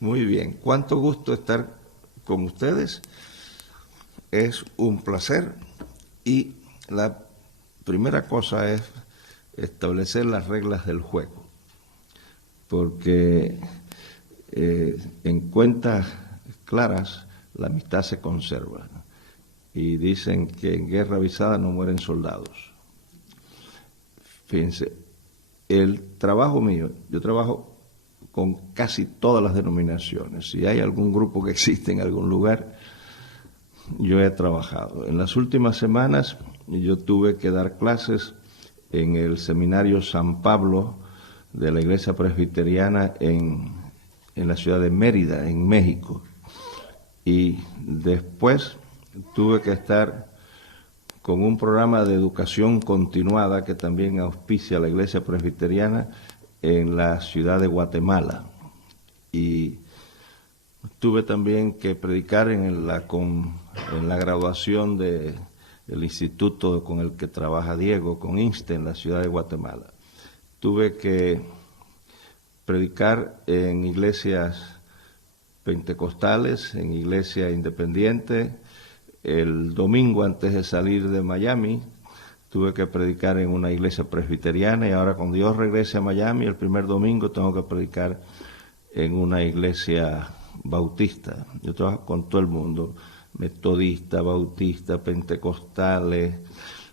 Muy bien, cuánto gusto estar con ustedes. Es un placer y la primera cosa es establecer las reglas del juego, porque en cuentas claras la amistad se conserva y dicen que en guerra avisada no mueren soldados. Fíjense, el trabajo mío, yo trabajo con casi todas las denominaciones. Si hay algún grupo que existe en algún lugar, yo he trabajado. En las últimas semanas yo tuve que dar clases en el Seminario San Pablo de la Iglesia Presbiteriana en la ciudad de Mérida, en México. Y después tuve que estar con un programa de educación continuada que también auspicia la Iglesia Presbiteriana en la ciudad de Guatemala. Y tuve también que predicar en la graduación del instituto con el que trabaja Diego, con INSTE, en la ciudad de Guatemala. Tuve que predicar en iglesias pentecostales, en iglesias independientes. El domingo antes de salir de Miami, tuve que predicar en una iglesia presbiteriana y ahora cuando Dios regrese a Miami, el primer domingo tengo que predicar en una iglesia bautista. Yo trabajo con todo el mundo, metodistas, bautistas, pentecostales,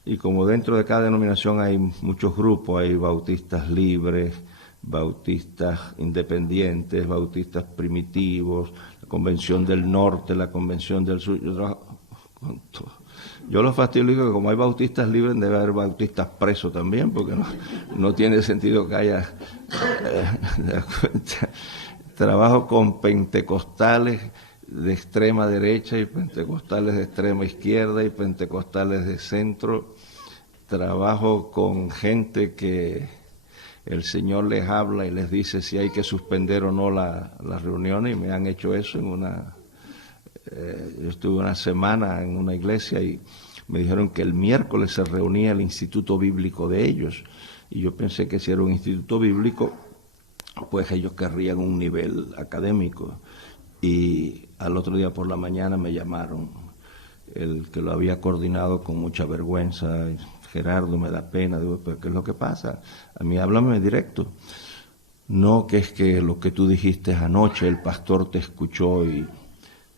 y como dentro de cada denominación hay muchos grupos, hay bautistas libres, bautistas independientes, bautistas primitivos, la Convención del Norte, la Convención del Sur. Yo trabajo con todo. Yo los fastidio y digo que como hay bautistas libres, debe haber bautistas presos también, porque no tiene sentido que haya... Trabajo con pentecostales de extrema derecha y pentecostales de extrema izquierda y pentecostales de centro. Trabajo con gente que el Señor les habla y les dice si hay que suspender o no las reuniones, y me han hecho eso yo estuve una semana en una iglesia y me dijeron que el miércoles se reunía el instituto bíblico de ellos, y yo pensé que si era un instituto bíblico, pues ellos querrían un nivel académico, y al otro día por la mañana me llamaron, el que lo había coordinado con mucha vergüenza: Gerardo, me da pena. Digo, pero ¿qué es lo que pasa? A mí háblame directo. No, que es que lo que tú dijiste anoche, el pastor te escuchó y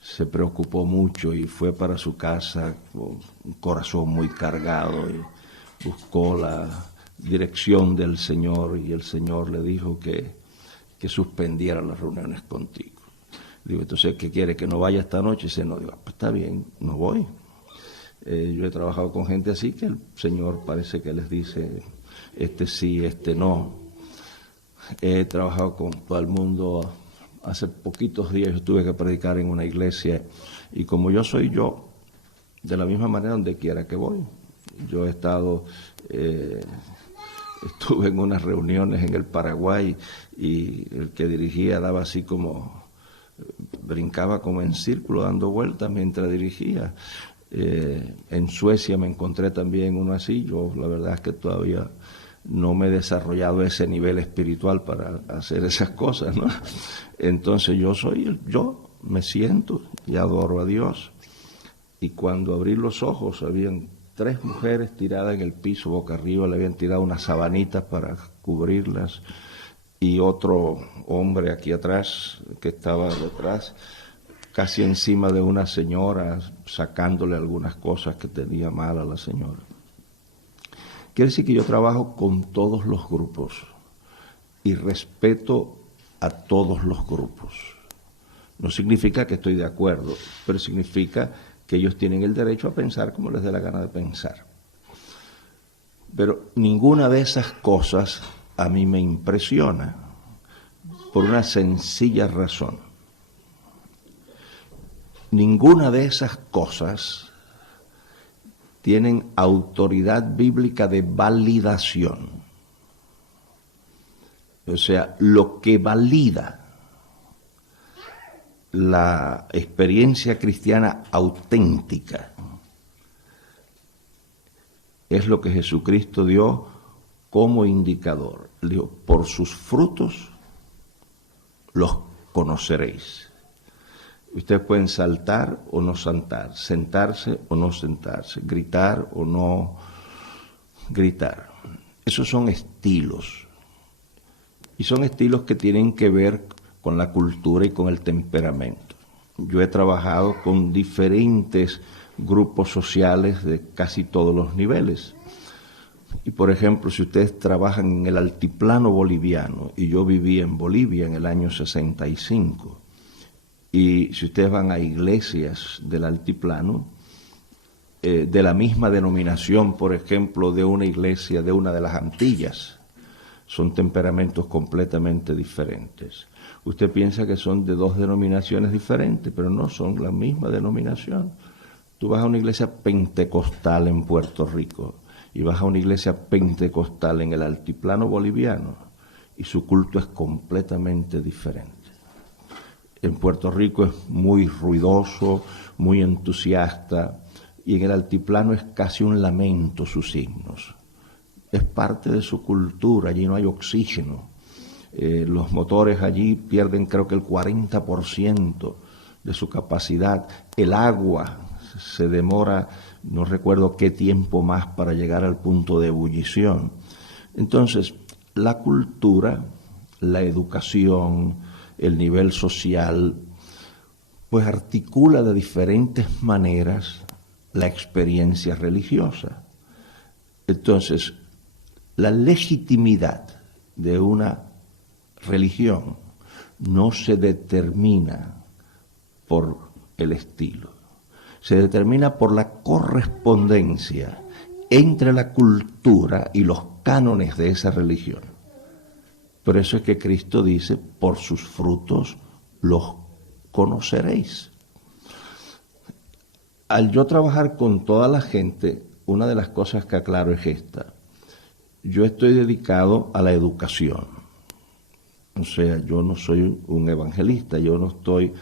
se preocupó mucho y fue para su casa con un corazón muy cargado y buscó la dirección del Señor, y el Señor le dijo que suspendiera las reuniones contigo. Digo, entonces, ¿qué quiere? ¿Que no vaya esta noche? Y dice, no. Digo, pues está bien, no voy. Yo he trabajado con gente así que el Señor parece que les dice, este sí, este no. He trabajado con todo el mundo. Hace poquitos días yo tuve que predicar en una iglesia, y como yo soy yo, de la misma manera donde quiera que voy. Yo he estado, estuve en unas reuniones en el Paraguay y el que dirigía daba así como, brincaba como en círculo dando vueltas mientras dirigía. En Suecia me encontré también uno así. Yo la verdad es que todavía no me he desarrollado ese nivel espiritual para hacer esas cosas, ¿no? Entonces yo me siento y adoro a Dios. Y cuando abrí los ojos, habían 3 mujeres tiradas en el piso boca arriba, le habían tirado unas sabanitas para cubrirlas, y otro hombre aquí atrás, que estaba detrás, casi encima de una señora, sacándole algunas cosas que tenía mal a la señora. Quiere decir que yo trabajo con todos los grupos y respeto a todos los grupos. No significa que estoy de acuerdo, pero significa que ellos tienen el derecho a pensar como les dé la gana de pensar. Pero ninguna de esas cosas a mí me impresiona, por una sencilla razón. Ninguna de esas cosas tienen autoridad bíblica de validación. O sea, lo que valida la experiencia cristiana auténtica es lo que Jesucristo dio como indicador. Dijo, por sus frutos los conoceréis. Ustedes pueden saltar o no saltar, sentarse o no sentarse, gritar o no gritar. Esos son estilos. Y son estilos que tienen que ver con la cultura y con el temperamento. Yo he trabajado con diferentes grupos sociales de casi todos los niveles. Y por ejemplo, si ustedes trabajan en el altiplano boliviano, y yo viví en Bolivia en el año 65, y si ustedes van a iglesias del altiplano, de la misma denominación, por ejemplo, de una iglesia de una de las Antillas, son temperamentos completamente diferentes. Usted piensa que son de dos denominaciones diferentes, pero no son la misma denominación. Tú vas a una iglesia pentecostal en Puerto Rico y vas a una iglesia pentecostal en el altiplano boliviano y su culto es completamente diferente. En Puerto Rico es muy ruidoso, muy entusiasta, y en el altiplano es casi un lamento sus himnos. Es parte de su cultura, allí no hay oxígeno. Los motores allí pierden creo que el 40% de su capacidad. El agua se demora, no recuerdo qué tiempo más para llegar al punto de ebullición. Entonces, la cultura, la educación, el nivel social, pues articula de diferentes maneras la experiencia religiosa. Entonces, la legitimidad de una religión no se determina por el estilo, se determina por la correspondencia entre la cultura y los cánones de esa religión. Por eso es que Cristo dice, por sus frutos los conoceréis. Al yo trabajar con toda la gente, una de las cosas que aclaro es esta. Yo estoy dedicado a la educación. O sea, yo no soy un evangelista, yo no estoy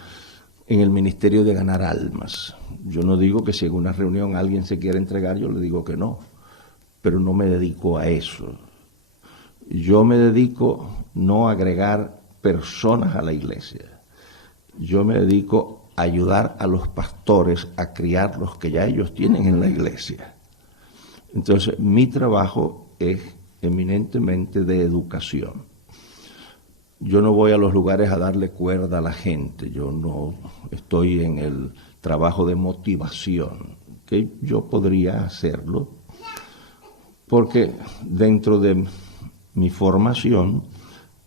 en el ministerio de ganar almas. Yo no digo que si en una reunión alguien se quiere entregar, yo le digo que no, pero no me dedico a eso. Yo me dedico no a agregar personas a la iglesia. Yo me dedico a ayudar a los pastores a criar los que ya ellos tienen en la iglesia. Entonces, mi trabajo es eminentemente de educación. Yo no voy a los lugares a darle cuerda a la gente, yo no estoy en el trabajo de motivación, que yo podría hacerlo, porque dentro de mi formación,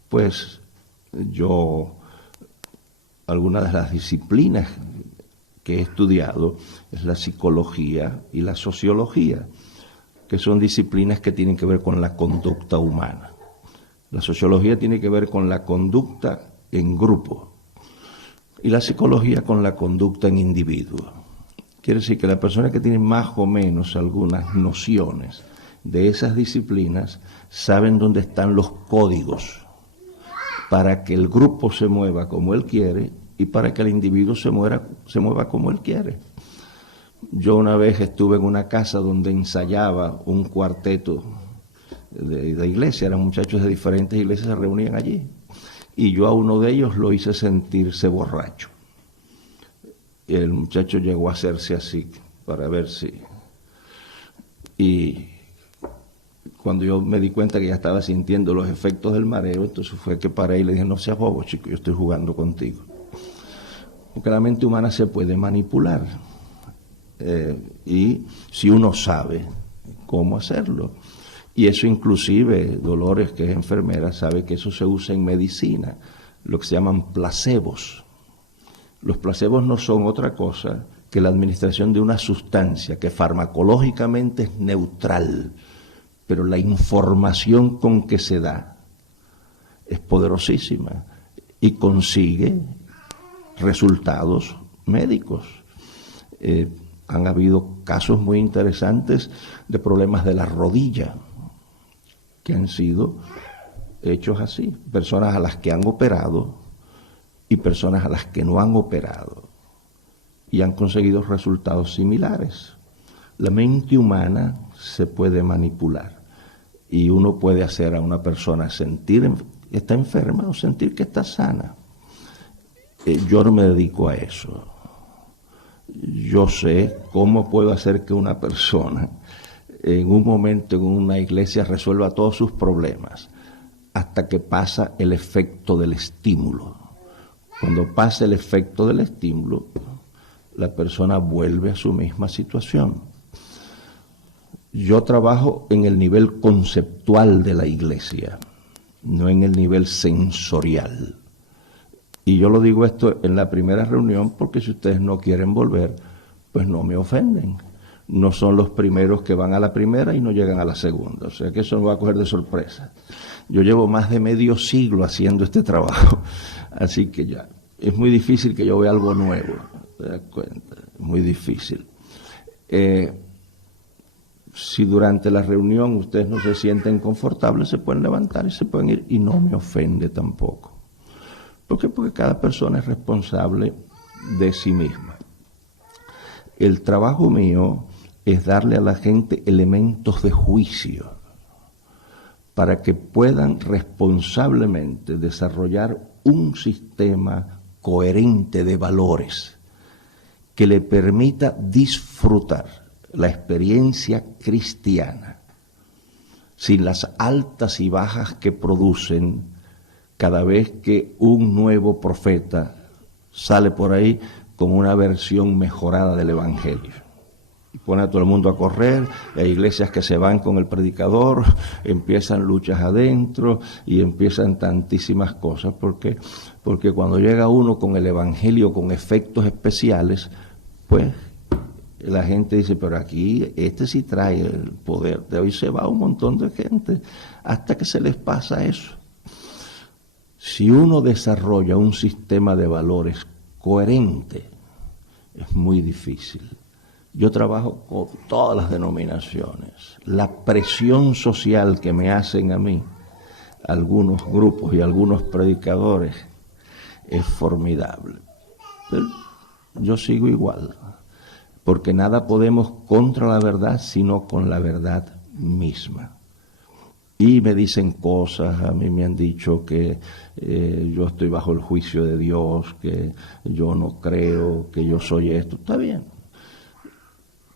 pues yo, algunas de las disciplinas que he estudiado es la psicología y la sociología, que son disciplinas que tienen que ver con la conducta humana. La sociología tiene que ver con la conducta en grupo y la psicología con la conducta en individuo. Quiere decir que la persona que tiene más o menos algunas nociones de esas disciplinas saben dónde están los códigos para que el grupo se mueva como él quiere y para que el individuo se mueva como él quiere. Yo una vez estuve en una casa donde ensayaba un cuarteto de iglesia, eran muchachos de diferentes iglesias, se reunían allí, y yo a uno de ellos lo hice sentirse borracho. El muchacho llegó a hacerse así, para ver si... Y cuando yo me di cuenta que ya estaba sintiendo los efectos del mareo, entonces fue que paré y le dije, no seas bobo, chico, yo estoy jugando contigo. Porque la mente humana se puede manipular, y si uno sabe cómo hacerlo. Y eso inclusive, Dolores, que es enfermera, sabe que eso se usa en medicina, lo que se llaman placebos. Los placebos no son otra cosa que la administración de una sustancia que farmacológicamente es neutral, pero la información con que se da es poderosísima y consigue resultados médicos. Han habido casos muy interesantes de problemas de la rodilla que han sido hechos así, personas a las que han operado y personas a las que no han operado y han conseguido resultados similares. La mente humana se puede manipular y uno puede hacer a una persona sentir que está enferma o sentir que está sana. Yo no me dedico a eso. Yo sé cómo puedo hacer que una persona en un momento en una iglesia resuelva todos sus problemas hasta que pasa el efecto del estímulo. Cuando pasa el efecto del estímulo, la persona vuelve a su misma situación. Yo trabajo en el nivel conceptual de la iglesia, no en el nivel sensorial. Y yo lo digo esto en la primera reunión porque si ustedes no quieren volver, pues no me ofenden. No son los primeros que van a la primera y no llegan a la segunda. O sea que eso no va a coger de sorpresa. Yo llevo más de medio siglo haciendo este trabajo. Así que ya, es muy difícil que yo vea algo nuevo. ¿Te das cuenta? Es muy difícil. Si durante la reunión ustedes no se sienten confortables, se pueden levantar y se pueden ir y no me ofende tampoco. ¿Por qué? Porque cada persona es responsable de sí misma. El trabajo mío es darle a la gente elementos de juicio para que puedan responsablemente desarrollar un sistema coherente de valores que le permita disfrutar la experiencia cristiana sin las altas y bajas que producen cada vez que un nuevo profeta sale por ahí con una versión mejorada del Evangelio. Y pone a todo el mundo a correr, hay iglesias que se van con el predicador, empiezan luchas adentro y empiezan tantísimas cosas. ¿Por qué? Porque cuando llega uno con el Evangelio con efectos especiales, pues la gente dice, pero aquí este sí trae el poder. De hoy se va un montón de gente hasta que se les pasa eso. Si uno desarrolla un sistema de valores coherente, es muy difícil. Yo trabajo con todas las denominaciones. La presión social que me hacen a mí, algunos grupos y algunos predicadores, es formidable. Pero yo sigo igual, porque nada podemos contra la verdad, sino con la verdad misma. Y me dicen cosas, a mí me han dicho que yo estoy bajo el juicio de Dios, que yo no creo, que yo soy esto. Está bien.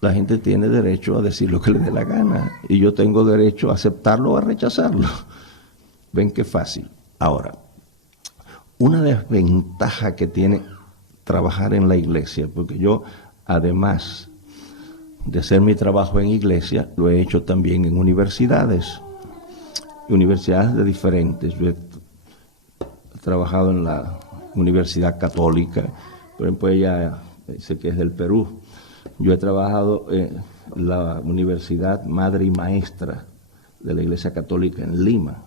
La gente tiene derecho a decir lo que le dé la gana y yo tengo derecho a aceptarlo o a rechazarlo. Ven qué fácil. Ahora, una desventaja que tiene trabajar en la iglesia, porque yo, además de hacer mi trabajo en iglesia, lo he hecho también en universidades de diferentes. Yo he trabajado en la Universidad Católica, por ejemplo, ella dice que es del Perú. Yo he trabajado en la Universidad Madre y Maestra de la Iglesia Católica en Lima.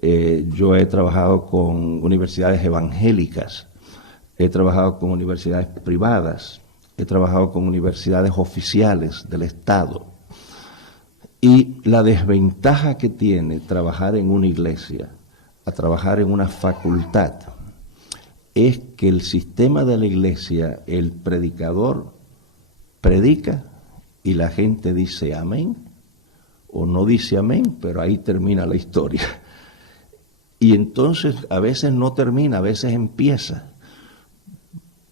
Yo he trabajado con universidades evangélicas, he trabajado con universidades privadas, he trabajado con universidades oficiales del Estado. Y la desventaja que tiene trabajar en una iglesia a trabajar en una facultad es que el sistema de la iglesia, el predicador predica y la gente dice amén o no dice amén, pero ahí termina la historia. Y entonces a veces no termina, a veces empieza.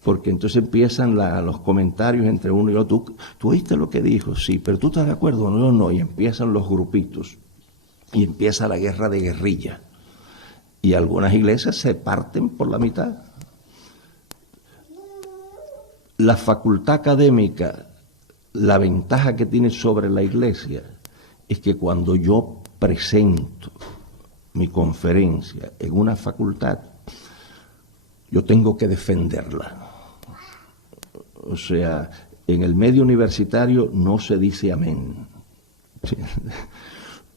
Porque entonces empiezan los comentarios entre uno y otro. ¿Tú oíste lo que dijo? Sí, pero ¿tú estás de acuerdo? No, no. Y empiezan los grupitos. Y empieza la guerra de guerrilla. Y algunas iglesias se parten por la mitad. La facultad académica, la ventaja que tiene sobre la iglesia es que cuando yo presento mi conferencia en una facultad, yo tengo que defenderla. O sea, en el medio universitario no se dice amén.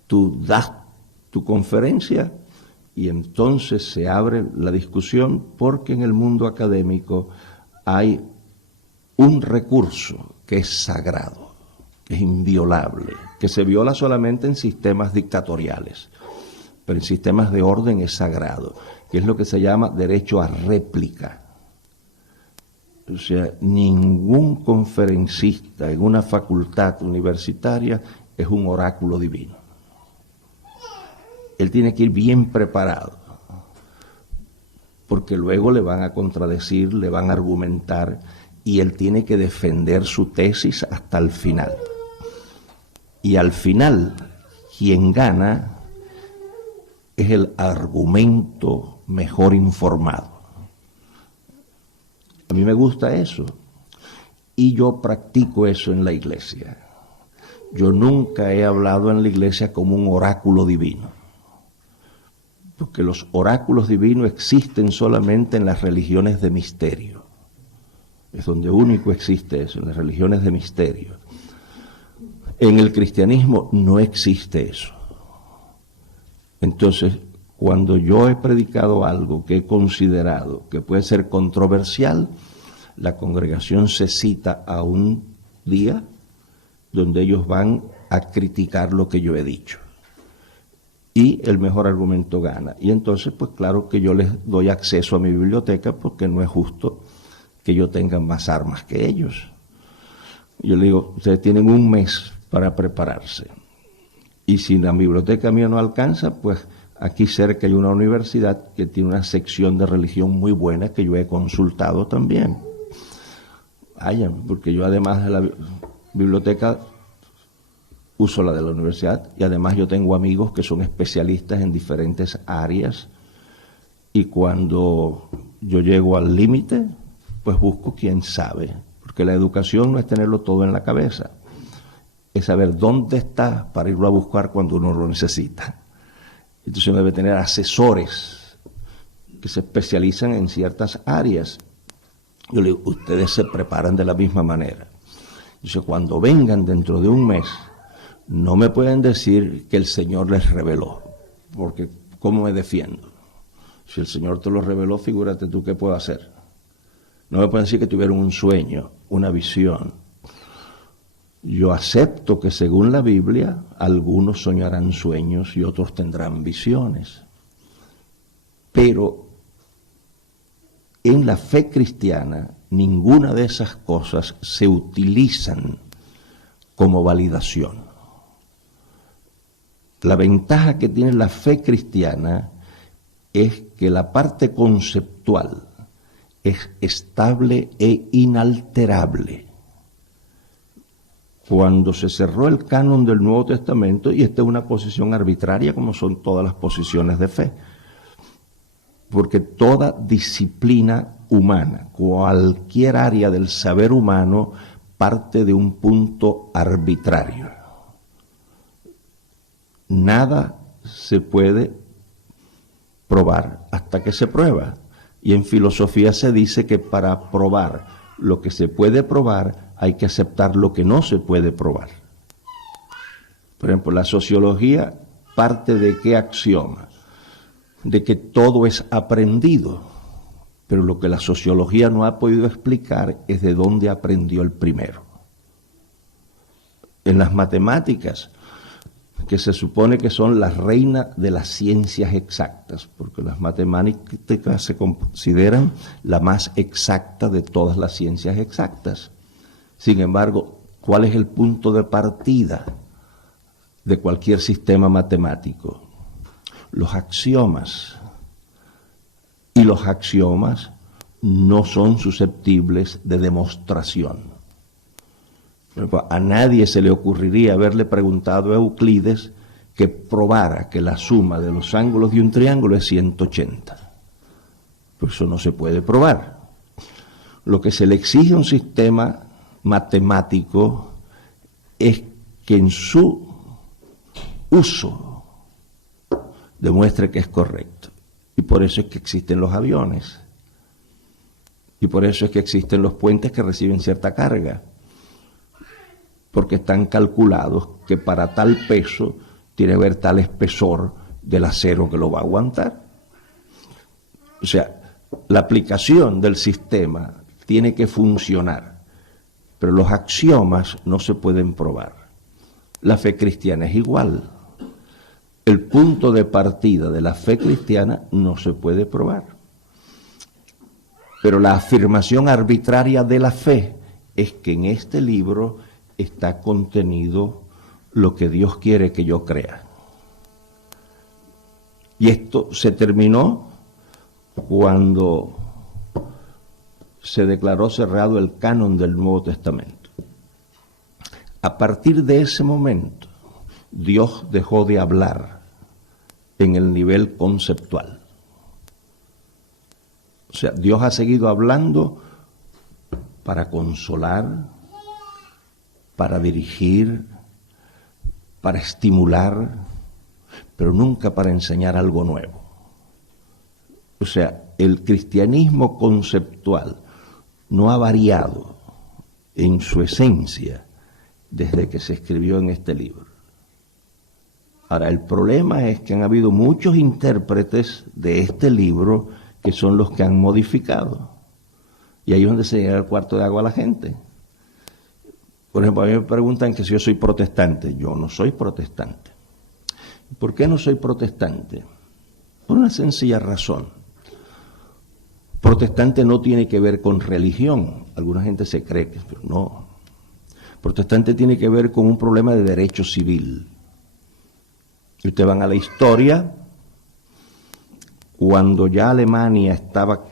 Tú das tu conferencia y entonces se abre la discusión porque en el mundo académico hay un recurso que es sagrado, que es inviolable, que se viola solamente en sistemas dictatoriales, pero en sistemas de orden es sagrado, que es lo que se llama derecho a réplica. O sea, ningún conferencista en una facultad universitaria es un oráculo divino. Él tiene que ir bien preparado, porque luego le van a contradecir, le van a argumentar, y él tiene que defender su tesis hasta el final. Y al final, quien gana es el argumento mejor informado. A mí me gusta eso, y yo practico eso en la iglesia. Yo nunca he hablado en la iglesia como un oráculo divino, porque los oráculos divinos existen solamente en las religiones de misterio. Es donde único existe eso, en las religiones de misterio. En el cristianismo no existe eso. Entonces, cuando yo he predicado algo que he considerado que puede ser controversial, la congregación se cita a un día donde ellos van a criticar lo que yo he dicho. Y el mejor argumento gana. Y entonces, pues claro que yo les doy acceso a mi biblioteca, porque no es justo que yo tenga más armas que ellos. Yo le digo, ustedes tienen un mes para prepararse. Y si la biblioteca mía no alcanza, pues aquí cerca hay una universidad que tiene una sección de religión muy buena que yo he consultado también. Vayan, porque yo además de la biblioteca uso la de la universidad, y además yo tengo amigos que son especialistas en diferentes áreas, y cuando yo llego al límite, pues busco quien sabe, porque la educación no es tenerlo todo en la cabeza, es saber dónde está para irlo a buscar cuando uno lo necesita. Entonces uno debe tener asesores que se especializan en ciertas áreas. Yo le digo, ustedes se preparan de la misma manera. Entonces cuando vengan dentro de un mes, no me pueden decir que el Señor les reveló, porque ¿cómo me defiendo? Si el Señor te lo reveló, figúrate tú qué puedo hacer. No me pueden decir que tuvieron un sueño, una visión. Yo acepto que según la Biblia, algunos soñarán sueños y otros tendrán visiones. Pero en la fe cristiana, ninguna de esas cosas se utilizan como validación. La ventaja que tiene la fe cristiana es que la parte conceptual es estable e inalterable. Cuando se cerró el canon del Nuevo Testamento, y esta es una posición arbitraria como son todas las posiciones de fe, porque toda disciplina humana, cualquier área del saber humano, parte de un punto arbitrario. Nada se puede probar hasta que se prueba. Y en filosofía se dice que para probar lo que se puede probar hay que aceptar lo que no se puede probar. Por ejemplo, la sociología parte de qué axioma? De que todo es aprendido. Pero lo que la sociología no ha podido explicar es de dónde aprendió el primero. En las matemáticas, que se supone que son la reina de las ciencias exactas, porque las matemáticas se consideran la más exacta de todas las ciencias exactas. Sin embargo, ¿cuál es el punto de partida de cualquier sistema matemático? Los axiomas. Y los axiomas no son susceptibles de demostración. A nadie se le ocurriría haberle preguntado a Euclides que probara que la suma de los ángulos de un triángulo es 180. Pues eso no se puede probar. Lo que se le exige a un sistema matemático es que en su uso demuestre que es correcto. Y por eso es que existen los aviones. Y por eso es que existen los puentes que reciben cierta carga. Porque están calculados que para tal peso tiene que haber tal espesor del acero que lo va a aguantar. O sea, la aplicación del sistema tiene que funcionar, pero los axiomas no se pueden probar. La fe cristiana es igual. El punto de partida de la fe cristiana no se puede probar. Pero la afirmación arbitraria de la fe es que en este libro está contenido lo que Dios quiere que yo crea. Y esto se terminó cuando se declaró cerrado el canon del Nuevo Testamento. A partir de ese momento, Dios dejó de hablar en el nivel conceptual. O sea, Dios ha seguido hablando para consolar, para dirigir, para estimular, pero nunca para enseñar algo nuevo. O sea, el cristianismo conceptual no ha variado en su esencia desde que se escribió en este libro. Ahora, el problema es que han habido muchos intérpretes de este libro que son los que han modificado. Y ahí es donde se llega el cuarto de agua a la gente. Por ejemplo, a mí me preguntan que si yo soy protestante. Yo no soy protestante. ¿Por qué no soy protestante? Por una sencilla razón. Protestante no tiene que ver con religión. Alguna gente se cree que no. Protestante tiene que ver con un problema de derecho civil. Si ustedes van a la historia, cuando ya Alemania estaba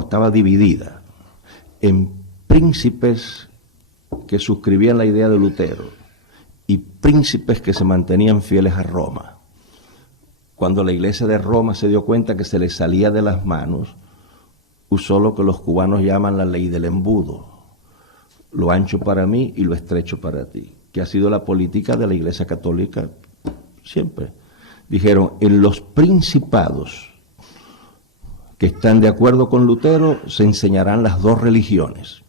estaba dividida en príncipes que suscribían la idea de Lutero y príncipes que se mantenían fieles a Roma. Cuando la iglesia de Roma se dio cuenta que se le salía de las manos, usó lo que los cubanos llaman la ley del embudo, lo ancho para mí y lo estrecho para ti, que ha sido la política de la Iglesia Católica siempre. Dijeron, en los principados que están de acuerdo con Lutero se enseñarán las dos religiones,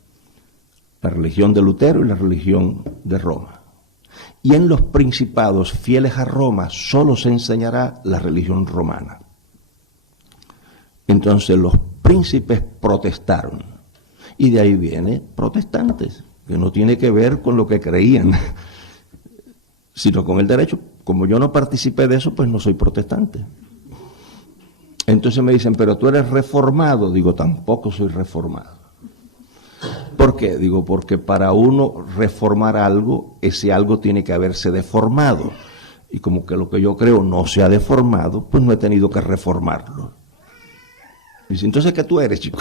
la religión de Lutero y la religión de Roma. Y en los principados fieles a Roma solo se enseñará la religión romana. Entonces los príncipes protestaron, y de ahí viene protestantes, que no tiene que ver con lo que creían, sino con el derecho. Como yo no participé de eso, pues no soy protestante. Entonces me dicen, pero tú eres reformado. Digo, tampoco soy reformado. ¿Por qué? Digo, porque para uno reformar algo, ese algo tiene que haberse deformado. Y como que lo que yo creo no se ha deformado, pues no he tenido que reformarlo. Dice, entonces, ¿qué tú eres, chico?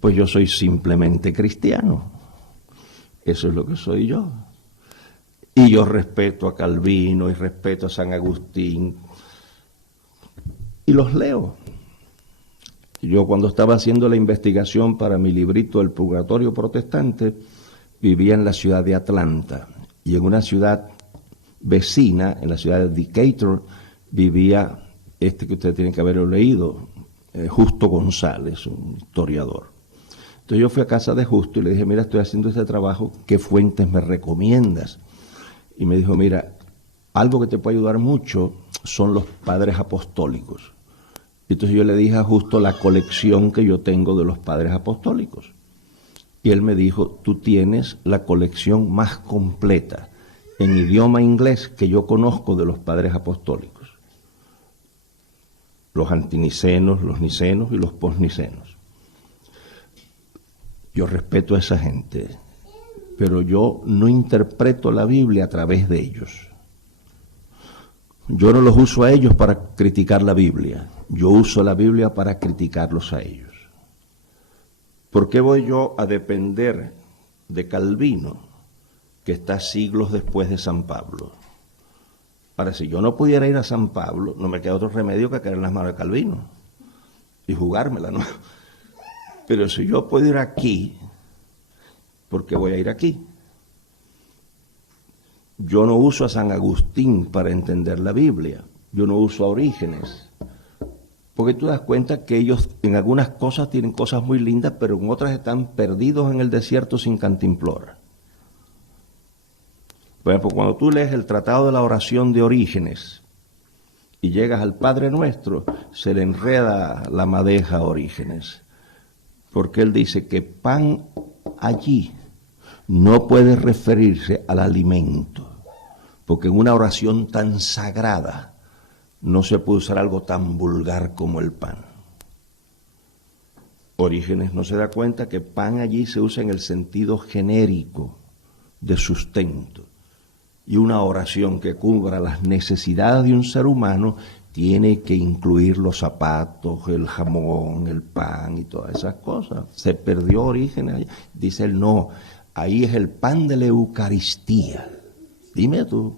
Pues yo soy simplemente cristiano. Eso es lo que soy yo. Y yo respeto a Calvino y respeto a San Agustín. Y los leo. Yo cuando estaba haciendo la investigación para mi librito El Purgatorio Protestante, vivía en la ciudad de Atlanta. Y en una ciudad vecina, en la ciudad de Decatur, vivía que ustedes tienen que haberlo leído, Justo González, un historiador. Entonces yo fui a casa de Justo y le dije, mira, estoy haciendo este trabajo, ¿qué fuentes me recomiendas? Y me dijo, mira, algo que te puede ayudar mucho son los padres apostólicos. Entonces yo le dije a Justo la colección que yo tengo de los padres apostólicos. Y él me dijo, tú tienes la colección más completa en idioma inglés que yo conozco de los padres apostólicos. Los antinicenos, los nicenos y los posnicenos. Yo respeto a esa gente, pero yo no interpreto la Biblia a través de ellos. Yo no los uso a ellos para criticar la Biblia, yo uso la Biblia para criticarlos a ellos. ¿Por qué voy yo a depender de Calvino, que está siglos después de San Pablo? Ahora, si yo no pudiera ir a San Pablo, no me queda otro remedio que caer en las manos de Calvino y jugármela, ¿no? Pero si yo puedo ir aquí, ¿por qué voy a ir aquí? Yo no uso a San Agustín para entender la Biblia, yo no uso a Orígenes, porque tú das cuenta que ellos en algunas cosas tienen cosas muy lindas, pero en otras están perdidos en el desierto sin cantimplora. Por ejemplo, cuando tú lees el Tratado de la Oración de Orígenes y llegas al Padre Nuestro, se le enreda la madeja a Orígenes, porque él dice que pan allí no puede referirse al alimento, porque en una oración tan sagrada no se puede usar algo tan vulgar como el pan. Orígenes no se da cuenta que pan allí se usa en el sentido genérico de sustento, y una oración que cubra las necesidades de un ser humano tiene que incluir los zapatos, el jamón, el pan y todas esas cosas. Se perdió origen. Dice él, no, ahí es el pan de la Eucaristía. Dime tú.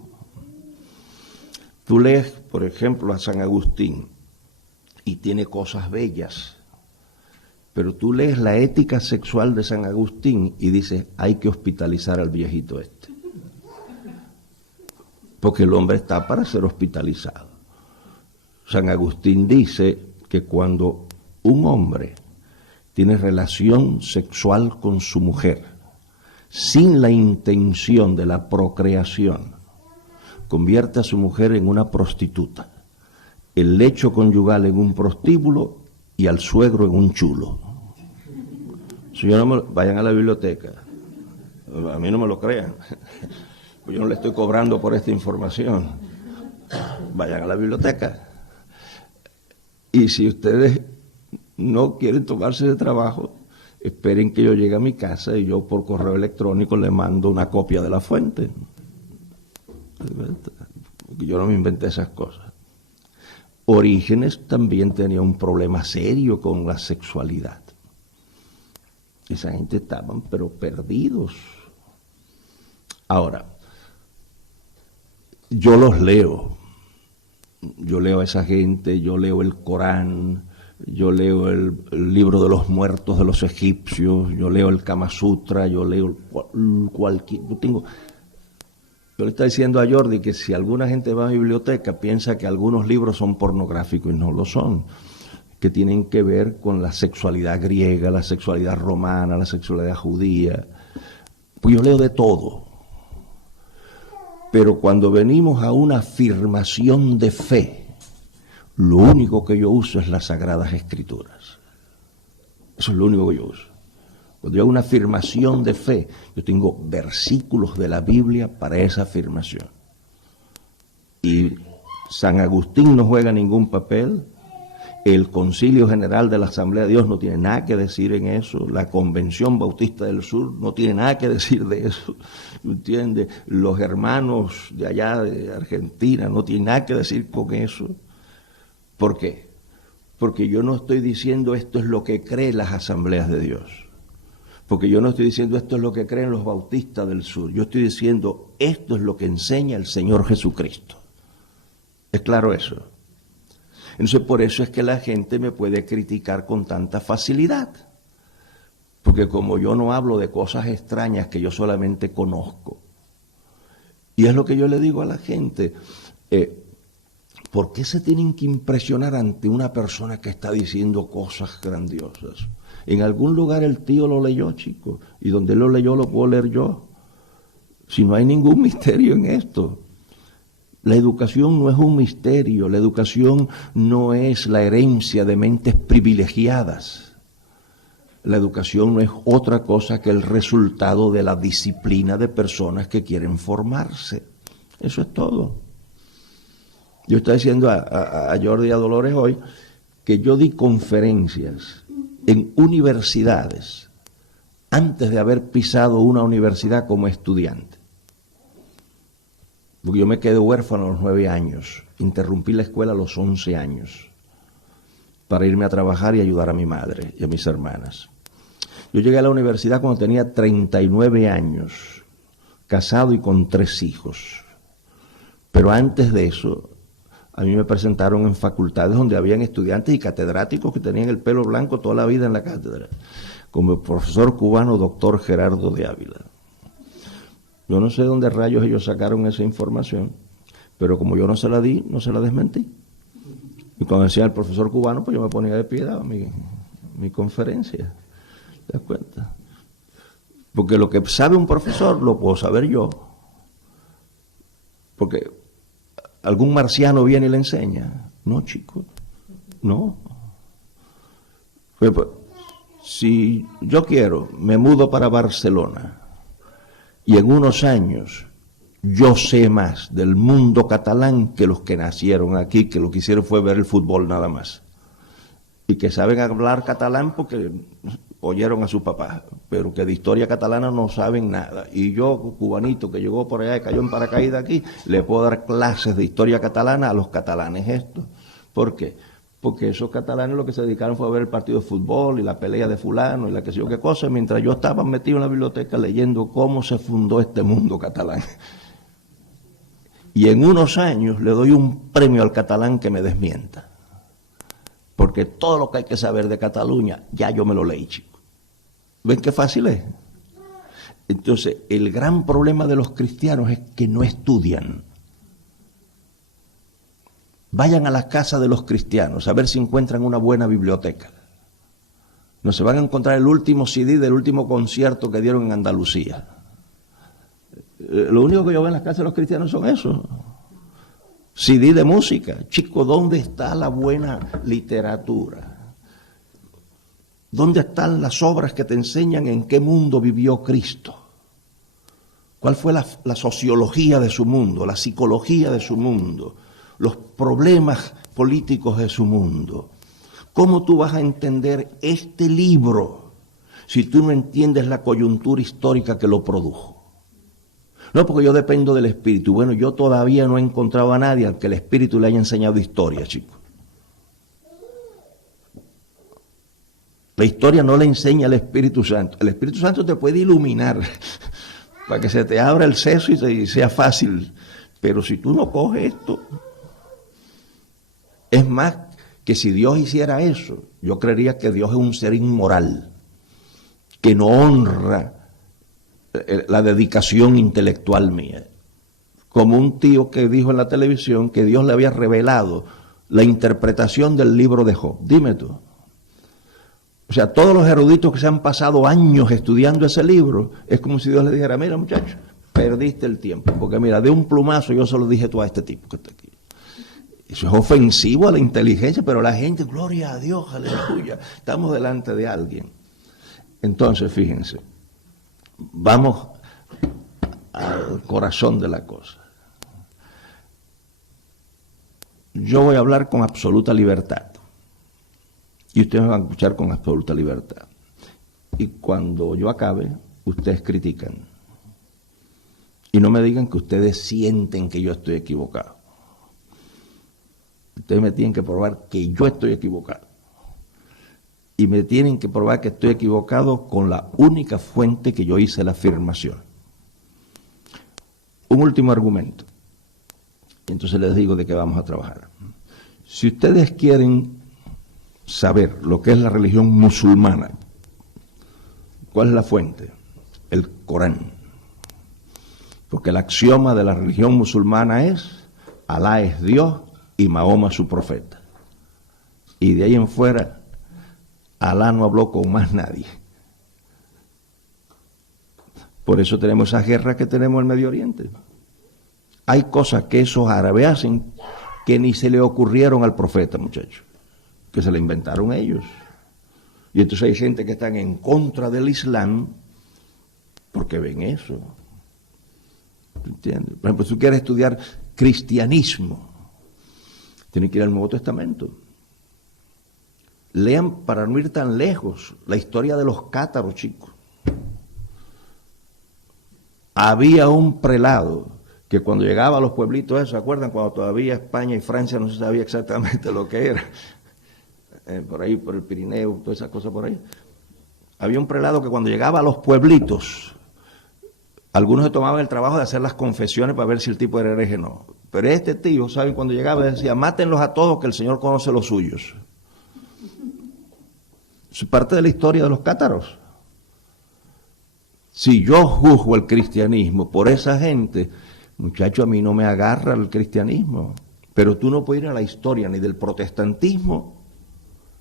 Tú lees, por ejemplo, a San Agustín y tiene cosas bellas, pero tú lees la ética sexual de San Agustín y dices, hay que hospitalizar al viejito este. Porque el hombre está para ser hospitalizado. San Agustín dice que cuando un hombre tiene relación sexual con su mujer sin la intención de la procreación, convierte a su mujer en una prostituta, el lecho conyugal en un prostíbulo y al suegro en un chulo. Si yo vayan a la biblioteca, a mí no me lo crean, yo no le estoy cobrando por esta información. Vayan a la biblioteca. Y si ustedes no quieren tomarse de trabajo, esperen que yo llegue a mi casa y yo por correo electrónico le mando una copia de la fuente. Porque yo no me inventé esas cosas. Orígenes también tenía un problema serio con la sexualidad. Esa gente estaban pero perdidos. Ahora, yo los leo. Yo leo a esa gente, yo leo el Corán, yo leo el libro de los muertos de los egipcios, yo leo el Kama Sutra, yo leo cualquier... Yo le estaba diciendo a Jordi que si alguna gente va a la biblioteca piensa que algunos libros son pornográficos y no lo son, que tienen que ver con la sexualidad griega, la sexualidad romana, la sexualidad judía. Pues yo leo de todo. Pero cuando venimos a una afirmación de fe, lo único que yo uso es las Sagradas Escrituras. Eso es lo único que yo uso. Cuando yo hago una afirmación de fe, yo tengo versículos de la Biblia para esa afirmación. Y San Agustín no juega ningún papel. El Concilio General de la Asamblea de Dios no tiene nada que decir en eso. La Convención Bautista del Sur no tiene nada que decir de eso. ¿Entiendes? Los hermanos de allá de Argentina no tienen nada que decir con eso. ¿Por qué? Porque yo no estoy diciendo esto es lo que creen las Asambleas de Dios. Porque yo no estoy diciendo esto es lo que creen los Bautistas del Sur. Yo estoy diciendo esto es lo que enseña el Señor Jesucristo. ¿Es claro eso? Entonces, por eso es que la gente me puede criticar con tanta facilidad. Porque como yo no hablo de cosas extrañas que yo solamente conozco. Y es lo que yo le digo a la gente. ¿Por qué se tienen que impresionar ante una persona que está diciendo cosas grandiosas? En algún lugar el tío lo leyó, chico. Y donde él lo leyó lo puedo leer yo. Si no hay ningún misterio en esto. La educación no es un misterio, la educación no es la herencia de mentes privilegiadas. La educación no es otra cosa que el resultado de la disciplina de personas que quieren formarse. Eso es todo. Yo estaba diciendo a Jordi y a Dolores hoy que yo di conferencias en universidades antes de haber pisado una universidad como estudiante. Porque yo me quedé huérfano a los 9 años, interrumpí la escuela a los 11 años para irme a trabajar y ayudar a mi madre y a mis hermanas. Yo llegué a la universidad cuando tenía 39 años, casado y con 3 hijos. Pero antes de eso, a mí me presentaron en facultades donde habían estudiantes y catedráticos que tenían el pelo blanco toda la vida en la cátedra, como el profesor cubano doctor Gerardo de Ávila. Yo no sé dónde rayos ellos sacaron esa información, pero como yo no se la di, no se la desmentí. Y cuando decía el profesor cubano, pues yo me ponía de pie, daba mi conferencia. ¿Te das cuenta? Porque lo que sabe un profesor lo puedo saber yo. Porque algún marciano viene y le enseña. No, chicos, no. Pues, si yo quiero, me mudo para Barcelona. Y en unos años yo sé más del mundo catalán que los que nacieron aquí, que lo que hicieron fue ver el fútbol nada más. Y que saben hablar catalán porque oyeron a su papá, pero que de historia catalana no saben nada. Y yo, cubanito, que llegó por allá y cayó en paracaídas aquí, le puedo dar clases de historia catalana a los catalanes estos. ¿Por qué? Porque esos catalanes lo que se dedicaron fue a ver el partido de fútbol y la pelea de fulano y la que sé yo qué cosa, mientras yo estaba metido en la biblioteca leyendo cómo se fundó este mundo catalán. Y en unos años le doy un premio al catalán que me desmienta. Porque todo lo que hay que saber de Cataluña, ya yo me lo leí, chico. ¿Ven qué fácil es? Entonces, el gran problema de los cristianos es que no estudian. Vayan a las casas de los cristianos a ver si encuentran una buena biblioteca. No se van a encontrar el último CD del último concierto que dieron en Andalucía. Lo único que yo veo en las casas de los cristianos son eso. CD de música. Chico, ¿dónde está la buena literatura? ¿Dónde están las obras que te enseñan en qué mundo vivió Cristo? ¿Cuál fue la sociología de su mundo, la psicología de su mundo, los problemas políticos de su mundo? ¿Cómo tú vas a entender este libro si tú no entiendes la coyuntura histórica que lo produjo? No, porque yo dependo del Espíritu. Bueno, yo todavía no he encontrado a nadie al que el Espíritu le haya enseñado historia, chicos. La historia no le enseña al Espíritu Santo. El Espíritu Santo te puede iluminar para que se te abra el seso y sea fácil. Pero si tú no coges esto, es más que si Dios hiciera eso, yo creería que Dios es un ser inmoral, que no honra la dedicación intelectual mía. Como un tío que dijo en la televisión que Dios le había revelado la interpretación del libro de Job. Dime tú. O sea, todos los eruditos que se han pasado años estudiando ese libro, es como si Dios le dijera, mira muchacho, perdiste el tiempo, porque mira, de un plumazo yo se lo dije tú a este tipo que está aquí. Eso es ofensivo a la inteligencia, pero la gente, gloria a Dios, aleluya, estamos delante de alguien. Entonces, fíjense, vamos al corazón de la cosa. Yo voy a hablar con absoluta libertad y ustedes me van a escuchar con absoluta libertad. Y cuando yo acabe, ustedes critican. Y no me digan que ustedes sienten que yo estoy equivocado. Ustedes me tienen que probar que yo estoy equivocado. Y me tienen que probar que estoy equivocado con la única fuente que yo hice la afirmación. Un último argumento. Y entonces les digo de qué vamos a trabajar. Si ustedes quieren saber lo que es la religión musulmana, ¿cuál es la fuente? El Corán. Porque el axioma de la religión musulmana es Alá es Dios y Mahoma su profeta. Y de ahí en fuera, Alá no habló con más nadie. Por eso tenemos esas guerras que tenemos en el Medio Oriente. Hay cosas que esos árabes hacen que ni se le ocurrieron al profeta, muchachos, que se le inventaron ellos. Y entonces hay gente que están en contra del Islam porque ven eso. ¿Tú entiendes? Por ejemplo, si tú quieres estudiar cristianismo, tienes que ir al Nuevo Testamento. Lean, para no ir tan lejos, la historia de los cátaros, chicos. Había un prelado que cuando llegaba a los pueblitos esos, ¿se acuerdan? Cuando todavía España y Francia no se sabía exactamente lo que era. Por ahí, por el Pirineo, todas esas cosas por ahí. Había un prelado que cuando llegaba a los pueblitos, algunos se tomaban el trabajo de hacer las confesiones para ver si el tipo era hereje o no. Pero este tío, ¿saben? Cuando llegaba decía, mátenlos a todos que el Señor conoce los suyos. Es parte de la historia de los cátaros. Si yo juzgo el cristianismo por esa gente, muchacho, a mí no me agarra el cristianismo. Pero tú no puedes ir a la historia ni del protestantismo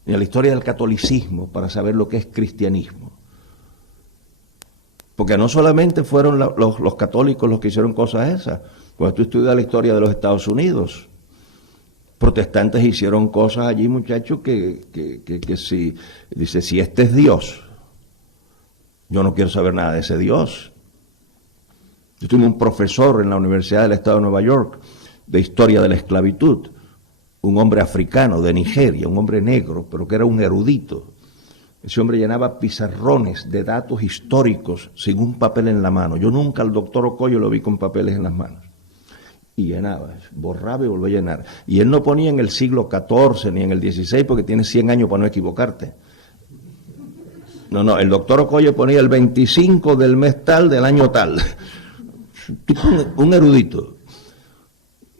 ni a la historia del catolicismo para saber lo que es cristianismo. Porque no solamente fueron los católicos los que hicieron cosas esas. Cuando tú estudias la historia de los Estados Unidos, protestantes hicieron cosas allí, muchachos, que si, dice, si este es Dios, yo no quiero saber nada de ese Dios. Yo tuve un profesor en la Universidad del Estado de Nueva York de historia de la esclavitud, un hombre africano de Nigeria, un hombre negro, pero que era un erudito. Ese hombre llenaba pizarrones de datos históricos sin un papel en la mano. Yo nunca al doctor Ocoyo lo vi con papeles en las manos. y llenaba, borraba y volvía a llenar. Y él no ponía en el siglo XIV ni en el XVI porque tiene 100 años para no equivocarte. No, el doctor Ocolle ponía el 25 del mes tal del año tal. Un erudito.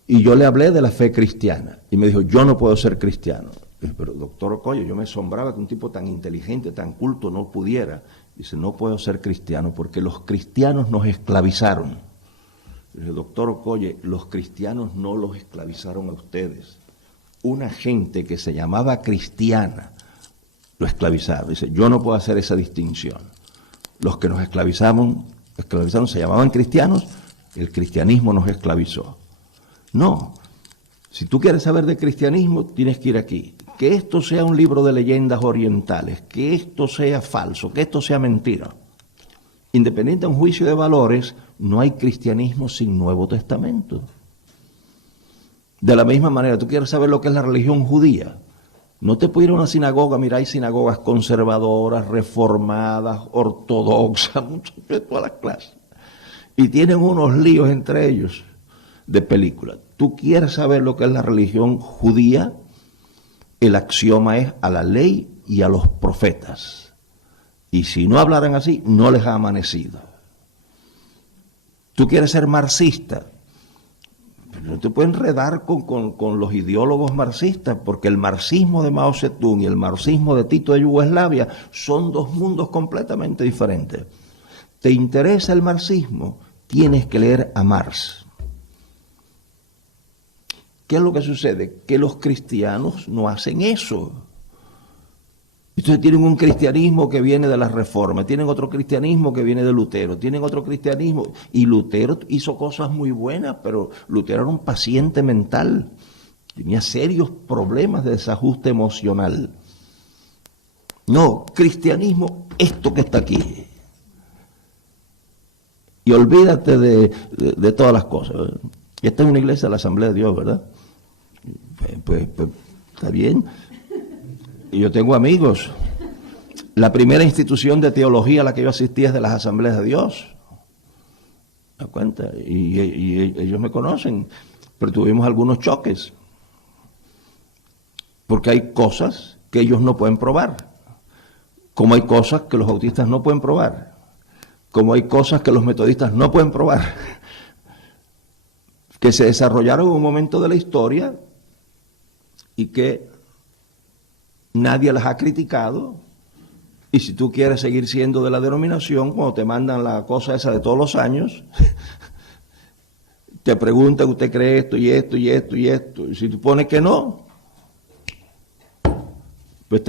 Y yo le hablé de la fe cristiana. Y me dijo, yo no puedo ser cristiano. Dije, pero doctor Ocolle, yo me asombraba que un tipo tan inteligente, tan culto, no pudiera. Dice, no puedo ser cristiano porque los cristianos nos esclavizaron. Dije, doctor Ocolle, los cristianos no los esclavizaron a ustedes. Una gente que se llamaba cristiana lo esclavizaba. Dice, yo no puedo hacer esa distinción. Los que nos esclavizaron se llamaban cristianos, el cristianismo nos esclavizó. No, si tú quieres saber de cristianismo, tienes que ir aquí. Que esto sea un libro de leyendas orientales, que esto sea falso, que esto sea mentira. Independiente de un juicio de valores, no hay cristianismo sin Nuevo Testamento. De la misma manera, tú quieres saber lo que es la religión judía. No te puedes ir a una sinagoga, mira, hay sinagogas conservadoras, reformadas, ortodoxas, de todas las clases. Y tienen unos líos entre ellos de películas. Tú quieres saber lo que es la religión judía, el axioma es a la ley y a los profetas. Y si no hablaran así, no les ha amanecido. Tú quieres ser marxista, no te puedes enredar con los ideólogos marxistas, porque el marxismo de Mao Zedong y el marxismo de Tito de Yugoslavia son dos mundos completamente diferentes. ¿Te interesa el marxismo? Tienes que leer a Marx. ¿Qué es lo que sucede? Que los cristianos no hacen eso. Entonces tienen un cristianismo que viene de la Reforma, tienen otro cristianismo que viene de Lutero, tienen otro cristianismo, y Lutero hizo cosas muy buenas, pero Lutero era un paciente mental, tenía serios problemas de desajuste emocional. No, cristianismo, esto que está aquí. Y olvídate de todas las cosas. Y esta es una iglesia de la Asamblea de Dios, ¿verdad? Pues está bien. Y yo tengo amigos. La primera institución de teología a la que yo asistía es de las Asambleas de Dios. ¿Me das cuenta? Y ellos me conocen, pero tuvimos algunos choques. Porque hay cosas que ellos no pueden probar. Como hay cosas que los bautistas no pueden probar. Como hay cosas que los metodistas no pueden probar. Que se desarrollaron en un momento de la historia y que nadie las ha criticado, y si tú quieres seguir siendo de la denominación, cuando te mandan la cosa esa de todos los años, te preguntan, ¿usted cree esto y esto y esto y esto? Y si tú pones que no, pues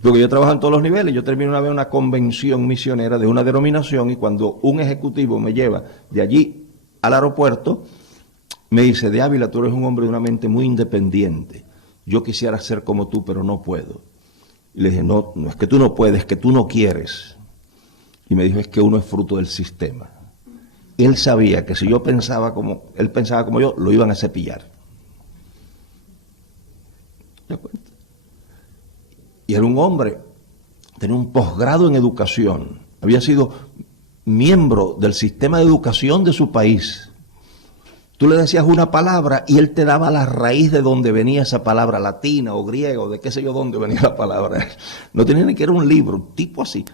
porque yo trabajo en todos los niveles. Yo termino una vez una convención misionera de una denominación, y cuando un ejecutivo me lleva de allí al aeropuerto, me dice, de Ávila, tú eres un hombre de una mente muy independiente. Yo quisiera ser como tú, pero no puedo. Y le dije, no es que tú no puedes, es que tú no quieres. Y me dijo, es que uno es fruto del sistema. Él sabía que si yo pensaba como él pensaba como yo, lo iban a cepillar. ¿Te das cuenta? Y era un hombre, tenía un posgrado en educación, había sido miembro del sistema de educación de su país. Tú le decías una palabra y él te daba la raíz de donde venía esa palabra, latina o griega, o de qué sé yo dónde venía la palabra. No tenía ni que era un libro, un tipo así.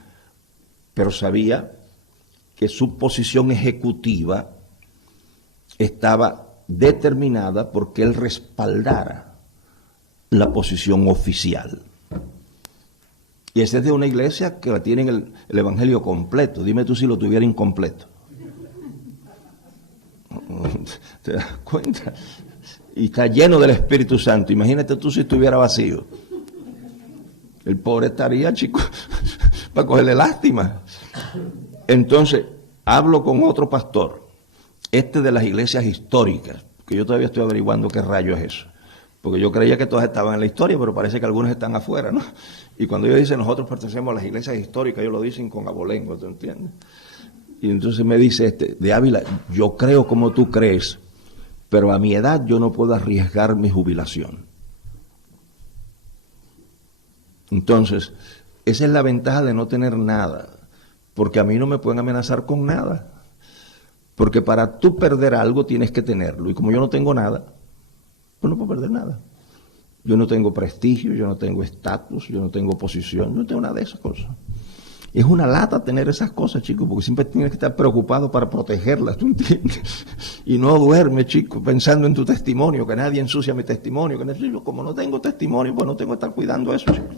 Pero sabía que su posición ejecutiva estaba determinada porque él respaldara la posición oficial. Y ese es de una iglesia que tienen el evangelio completo. Dime tú si lo tuviera incompleto. ¿Te das cuenta? Y está lleno del Espíritu Santo. Imagínate tú si estuviera vacío. El pobre estaría, chico, para cogerle lástima. Entonces, hablo con otro pastor, de las iglesias históricas, que yo todavía estoy averiguando qué rayo es eso. Porque yo creía que todas estaban en la historia, pero parece que algunas están afuera, ¿no? Y cuando ellos dicen nosotros pertenecemos a las iglesias históricas, ellos lo dicen con abolengo, ¿te entiendes? Y entonces me dice de Ávila, yo creo como tú crees, pero a mi edad yo no puedo arriesgar mi jubilación. Entonces, esa es la ventaja de no tener nada, porque a mí no me pueden amenazar con nada. Porque para tú perder algo tienes que tenerlo. Y como yo no tengo nada, pues no puedo perder nada. Yo no tengo prestigio, yo no tengo estatus, yo no tengo posición, yo no tengo nada de esas cosas. Es una lata tener esas cosas, chicos, porque siempre tienes que estar preocupado para protegerlas, ¿tú entiendes? Y no duermes, chicos, pensando en tu testimonio, que nadie ensucia mi testimonio. Yo, como no tengo testimonio, pues no tengo que estar cuidando eso, chicos.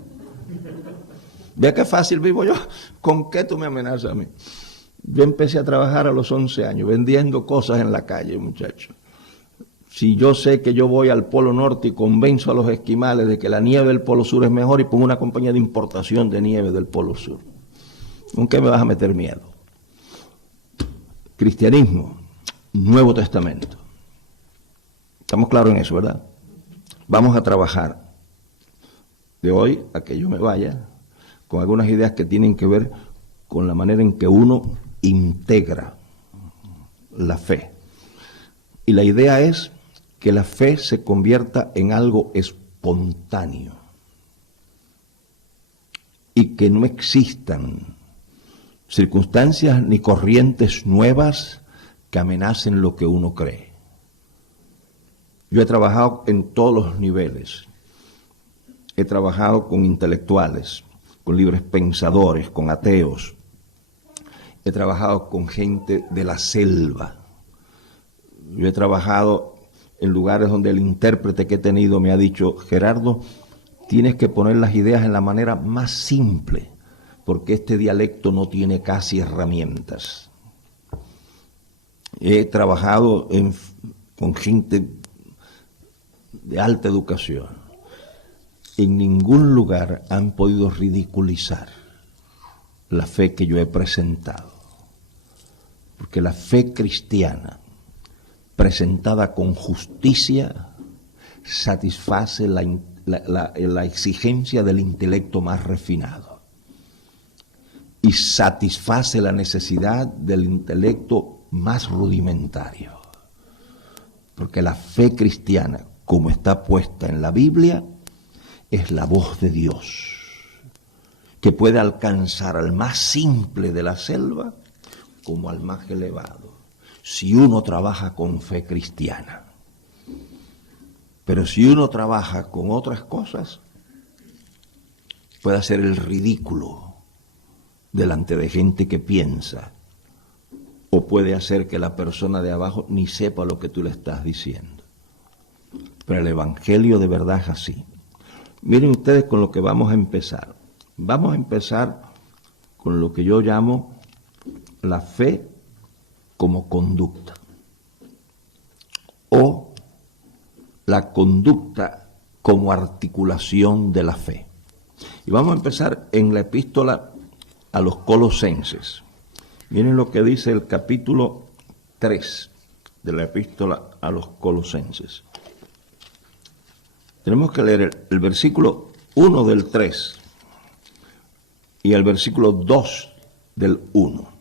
Vea qué fácil vivo yo. ¿Con qué tú me amenazas a mí? Yo empecé a trabajar a los 11 años, vendiendo cosas en la calle, muchachos. Si yo sé que yo voy al Polo Norte y convenzo a los esquimales de que la nieve del Polo Sur es mejor y pongo una compañía de importación de nieve del Polo Sur, ¿con qué me vas a meter miedo? Cristianismo, Nuevo Testamento. Estamos claros en eso, ¿verdad? Vamos a trabajar de hoy a que yo me vaya con algunas ideas que tienen que ver con la manera en que uno integra la fe. Y la idea es que la fe se convierta en algo espontáneo y que no existan circunstancias ni corrientes nuevas que amenacen lo que uno cree. Yo he trabajado en todos los niveles. He trabajado con intelectuales, con libres pensadores, con ateos. He trabajado con gente de la selva. Yo he trabajado en lugares donde el intérprete que he tenido me ha dicho: Gerardo, tienes que poner las ideas en la manera más simple, porque este dialecto no tiene casi herramientas. He trabajado con gente de alta educación. En ningún lugar han podido ridiculizar la fe que yo he presentado, porque la fe cristiana presentada con justicia satisface la exigencia del intelecto más refinado y satisface la necesidad del intelecto más rudimentario, porque la fe cristiana, como está puesta en la Biblia, es la voz de Dios, que puede alcanzar al más simple de la selva como al más elevado, si uno trabaja con fe cristiana. Pero si uno trabaja con otras cosas, puede hacer el ridículo delante de gente que piensa, o puede hacer que la persona de abajo ni sepa lo que tú le estás diciendo. Pero el Evangelio de verdad es así. Miren ustedes con lo que vamos a empezar. Vamos a empezar con lo que yo llamo la fe como conducta, o la conducta como articulación de la fe. Y vamos a empezar en la epístola a los Colosenses. Miren lo que dice el capítulo 3 de la epístola a los Colosenses. Tenemos que leer el versículo 1 del 3 y el versículo 2 del 1.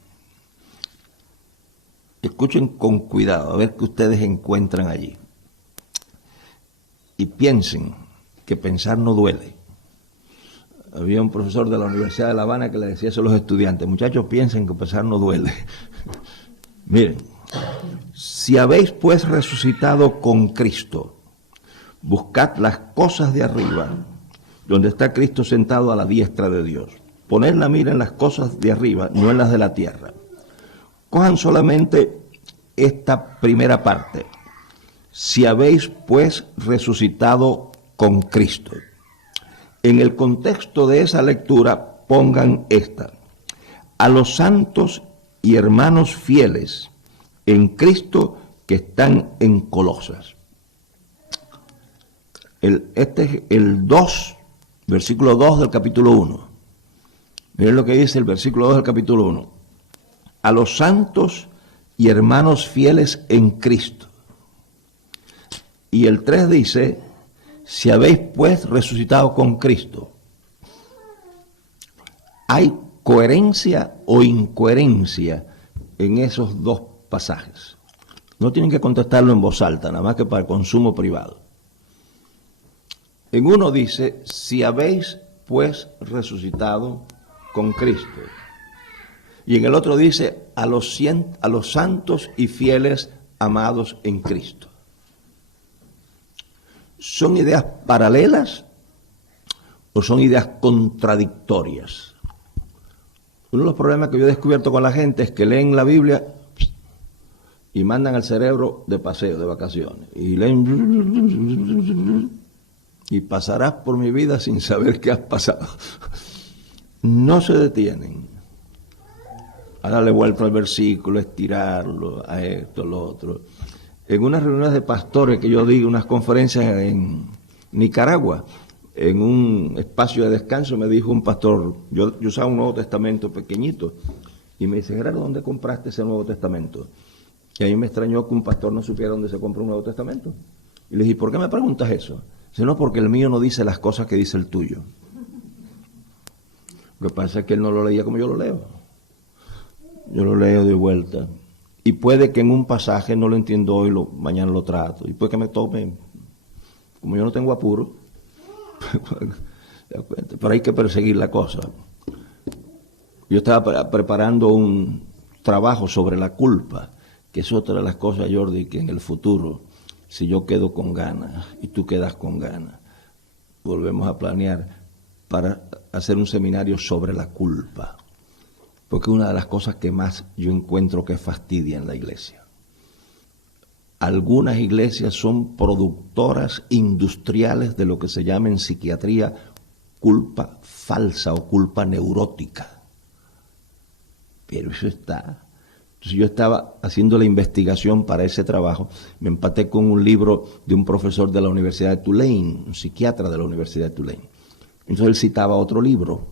Escuchen con cuidado, a ver qué ustedes encuentran allí. Y piensen que pensar no duele. Había un profesor de la Universidad de La Habana que le decía eso a los estudiantes: muchachos, piensen que pensar no duele. Miren, si habéis pues resucitado con Cristo, buscad las cosas de arriba, donde está Cristo sentado a la diestra de Dios. Poned la mira en las cosas de arriba, no en las de la tierra. Cojan solamente esta primera parte. Si habéis pues resucitado con Cristo. En el contexto de esa lectura pongan esta: a los santos y hermanos fieles en Cristo que están en Colosas. Este es el 2, versículo 2 del capítulo 1. Miren lo que dice el versículo 2 del capítulo 1. A los santos y hermanos fieles en Cristo. Y el 3 dice: si habéis pues resucitado con Cristo. ¿Hay coherencia o incoherencia en esos dos pasajes? No tienen que contestarlo en voz alta, nada más que para el consumo privado. En uno dice: si habéis pues resucitado con Cristo. Y en el otro dice a los santos y fieles amados en Cristo. ¿Son ideas paralelas o son ideas contradictorias? Uno de los problemas que yo he descubierto con la gente es que leen la Biblia y mandan al cerebro de paseo, de vacaciones. Y leen y pasarás por mi vida sin saber qué has pasado. No se detienen a darle vuelta al versículo, estirarlo, a esto, a lo otro. En unas reuniones de pastores que yo di, unas conferencias en Nicaragua, en un espacio de descanso, me dijo un pastor, yo usaba un Nuevo Testamento pequeñito, y me dice, Gerardo, ¿dónde compraste ese Nuevo Testamento? Y a mí me extrañó que un pastor no supiera dónde se compra un Nuevo Testamento. Y le dije, ¿por qué me preguntas eso? Dice, no, porque el mío no dice las cosas que dice el tuyo. Lo que pasa es que él no lo leía como yo lo leo. Yo lo leo de vuelta. Y puede que en un pasaje no lo entiendo hoy, mañana lo trato. Y puede que me tome, como yo no tengo apuro, pero hay que perseguir la cosa. Yo estaba preparando un trabajo sobre la culpa, que es otra de las cosas, Jordi, que en el futuro, si yo quedo con ganas y tú quedas con ganas, volvemos a planear para hacer un seminario sobre la culpa, porque es una de las cosas que más yo encuentro que fastidia en la iglesia. Algunas iglesias son productoras industriales de lo que se llama en psiquiatría culpa falsa o culpa neurótica. Pero eso está. Entonces yo estaba haciendo la investigación para ese trabajo, me empaté con un libro de un profesor de la Universidad de Tulane, un psiquiatra de la Universidad de Tulane. Entonces él citaba otro libro.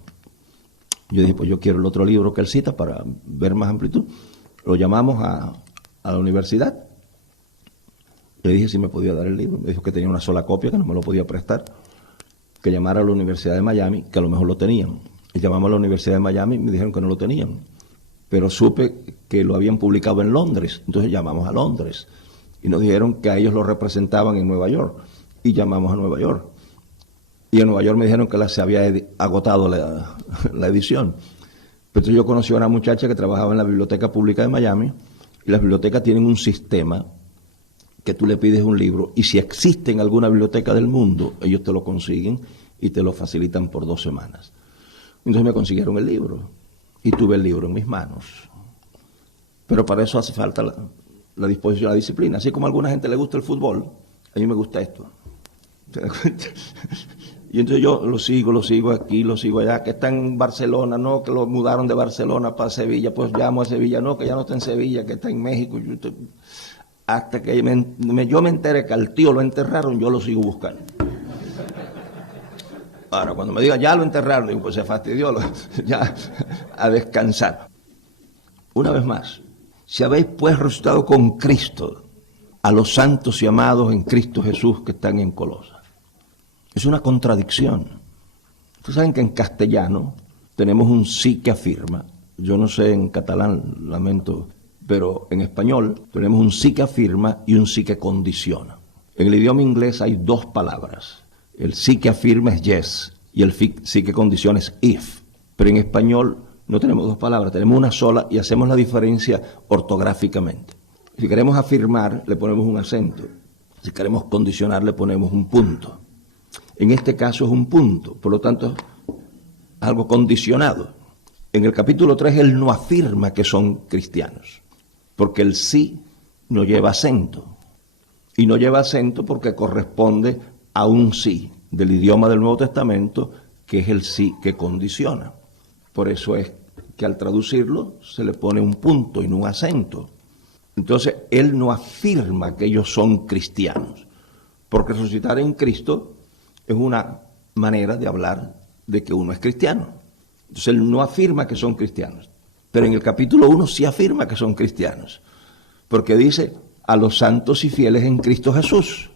Yo dije, pues yo quiero el otro libro que él cita para ver más amplitud. Lo llamamos a la universidad. Le dije si me podía dar el libro. Me dijo que tenía una sola copia, que no me lo podía prestar. Que llamara a la Universidad de Miami, que a lo mejor lo tenían. Y llamamos a la Universidad de Miami y me dijeron que no lo tenían. Pero supe que lo habían publicado en Londres. Entonces llamamos a Londres. Y nos dijeron que a ellos lo representaban en Nueva York. Y llamamos a Nueva York. Y en Nueva York me dijeron que se había agotado la edición. Pero yo conocí a una muchacha que trabajaba en la Biblioteca Pública de Miami, y las bibliotecas tienen un sistema que tú le pides un libro, y si existe en alguna biblioteca del mundo, ellos te lo consiguen y te lo facilitan por 2 semanas. Entonces me consiguieron el libro, y tuve el libro en mis manos. Pero para eso hace falta la disposición, la disciplina. Así como a alguna gente le gusta el fútbol, a mí me gusta esto. ¿Te das cuenta? Y entonces yo lo sigo aquí, lo sigo allá, que está en Barcelona, no, que lo mudaron de Barcelona para Sevilla, pues llamo a Sevilla, no, que ya no está en Sevilla, que está en México. Hasta que yo me enteré que al tío lo enterraron, yo lo sigo buscando. Ahora, cuando me digan, ya lo enterraron, digo, pues se fastidió, ya a descansar. Una vez más, si habéis pues resucitado con Cristo, a los santos y amados en Cristo Jesús que están en Colosas. Es una contradicción. Ustedes saben que en castellano tenemos un sí que afirma. Yo no sé en catalán, lamento, pero en español tenemos un sí que afirma y un sí que condiciona. En el idioma inglés hay 2 palabras. El sí que afirma es yes y el sí que condiciona es if. Pero en español no tenemos 2 palabras, tenemos una sola y hacemos la diferencia ortográficamente. Si queremos afirmar, le ponemos un acento. Si queremos condicionar, le ponemos un punto. En este caso es un punto, por lo tanto, algo condicionado. En el capítulo 3 él no afirma que son cristianos, porque el sí no lleva acento. Y no lleva acento porque corresponde a un sí del idioma del Nuevo Testamento, que es el sí que condiciona. Por eso es que al traducirlo se le pone un punto y no un acento. Entonces, él no afirma que ellos son cristianos, porque resucitar en Cristo es una manera de hablar de que uno es cristiano. Entonces, él no afirma que son cristianos, pero en el capítulo 1 sí afirma que son cristianos, porque dice a los santos y fieles en Cristo Jesús,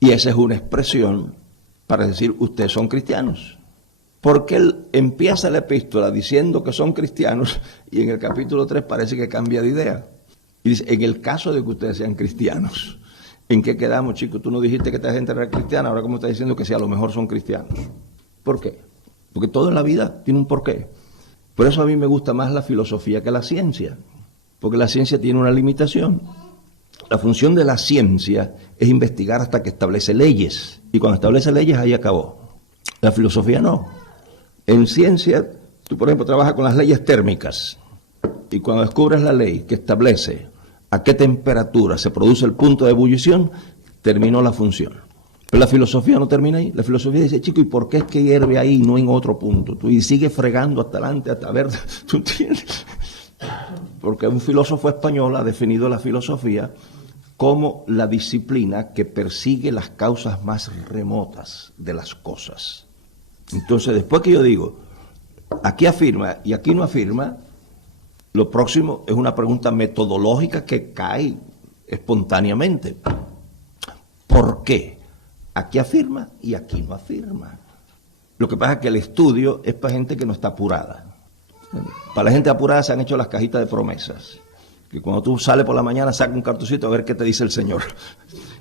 y esa es una expresión para decir ustedes son cristianos, porque él empieza la epístola diciendo que son cristianos y en el capítulo 3 parece que cambia de idea. Y dice, en el caso de que ustedes sean cristianos, ¿en qué quedamos, chicos? Tú no dijiste que esta gente era cristiana, ahora cómo estás diciendo que si a lo mejor son cristianos. ¿Por qué? Porque todo en la vida tiene un porqué. Por eso a mí me gusta más la filosofía que la ciencia, porque la ciencia tiene una limitación. La función de la ciencia es investigar hasta que establece leyes, y cuando establece leyes ahí acabó. La filosofía no. En ciencia, tú por ejemplo trabajas con las leyes térmicas, y cuando descubres la ley que establece a qué temperatura se produce el punto de ebullición, terminó la función. Pero la filosofía no termina ahí. La filosofía dice, chico, ¿y por qué es que hierve ahí y no en otro punto? Tú, y sigue fregando hasta adelante, hasta ver, ¿tú entiendes? Porque un filósofo español ha definido la filosofía como la disciplina que persigue las causas más remotas de las cosas. Entonces, después que yo digo, aquí afirma y aquí no afirma, lo próximo es una pregunta metodológica que cae espontáneamente. ¿Por qué? Aquí afirma y aquí no afirma. Lo que pasa es que el estudio es para gente que no está apurada. Para la gente apurada se han hecho las cajitas de promesas. Que cuando tú sales por la mañana saca un cartoncito a ver qué te dice el Señor.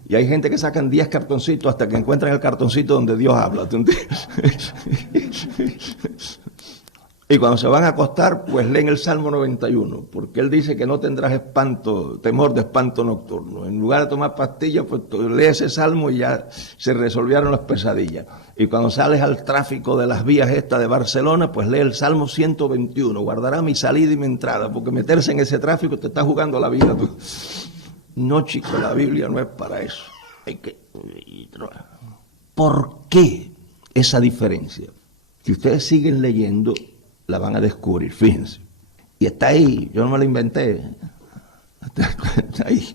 Y hay gente que sacan 10 cartoncitos hasta que encuentran el cartoncito donde Dios habla. ¿Tú entiendes? Y cuando se van a acostar, pues leen el Salmo 91, porque él dice que no tendrás temor de espanto nocturno. En lugar de tomar pastillas, pues lee ese Salmo y ya se resolvieron las pesadillas. Y cuando sales al tráfico de las vías de Barcelona, pues lee el Salmo 121, guardará mi salida y mi entrada, porque meterse en ese tráfico te está jugando la vida tú. No, chico, la Biblia no es para eso. ¿Por qué esa diferencia? Si ustedes siguen leyendo, la van a descubrir, fíjense. Y está ahí, yo no me la inventé. Está ahí.